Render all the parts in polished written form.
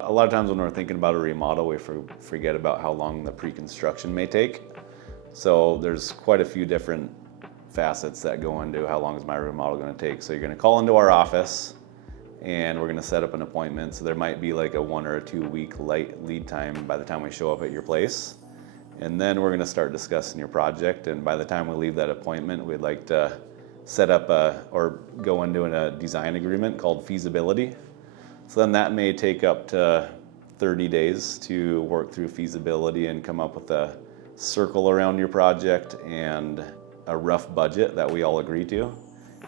A lot of times when we're thinking about a remodel, we forget about how long the pre-construction may take. So there's quite a few different facets that go into how long is my remodel going to take. So you're going to call into our office and we're going to set up an appointment. So there might be like a 1 or 2 week lead time by the time we show up at your place. And then we're going to start discussing your project. And by the time we leave that appointment, we'd like to set up or go into a design agreement called feasibility. So then that may take up to 30 days to work through feasibility and come up with a circle around your project and a rough budget that we all agree to.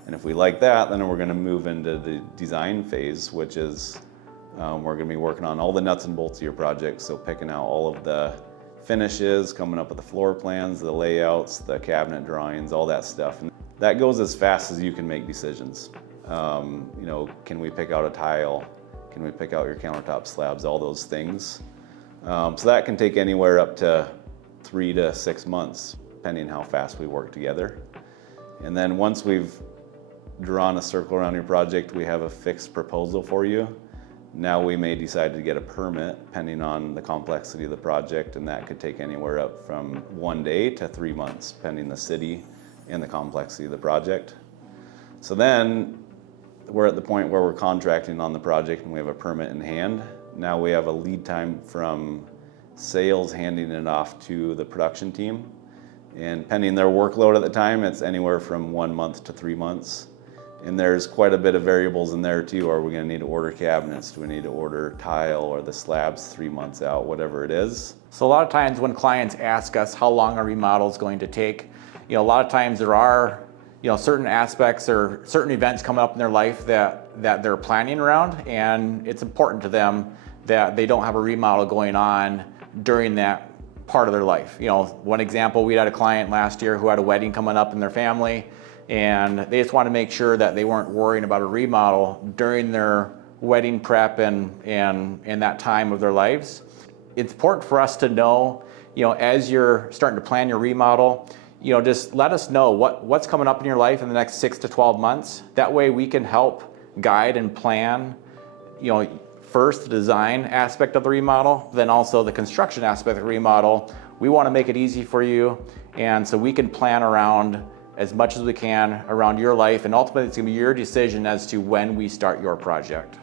And if we like that, then we're going to move into the design phase, which is we're going to be working on all the nuts and bolts of your project. So picking out all of the finishes, coming up with the floor plans, the layouts, the cabinet drawings, all that stuff. And that goes as fast as you can make decisions. Can we pick out a tile? Can we pick out your countertop slabs? All those things. So that can take anywhere up to 3 to 6 months, depending how fast we work together. And then once we've drawn a circle around your project, we have a fixed proposal for you. Now we may decide to get a permit depending on the complexity of the project, and that could take anywhere up from 1 day to 3 months, depending the city and the complexity of the project. So then we're at the point where we're contracting on the project and we have a permit in hand. Now we have a lead time from sales handing it off to the production team. And pending their workload at the time, it's anywhere from 1 month to 3 months. And there's quite a bit of variables in there too. Are we going to need to order cabinets? Do we need to order tile or the slabs 3 months out, whatever it is? So a lot of times when clients ask us how long a remodel is going to take, a lot of times there are certain aspects or certain events coming up in their life that they're planning around, and it's important to them that they don't have a remodel going on during that part of their life. One example, we had a client last year who had a wedding coming up in their family, and they just want to make sure that they weren't worrying about a remodel during their wedding prep and that time of their lives. It's important for us to know, as you're starting to plan your remodel, just let us know what's coming up in your life in the next 6 to 12 months. That way we can help guide and plan, first the design aspect of the remodel, then also the construction aspect of the remodel. We want to make it easy for you, and so we can plan around as much as we can around your life, and ultimately it's going to be your decision as to when we start your project.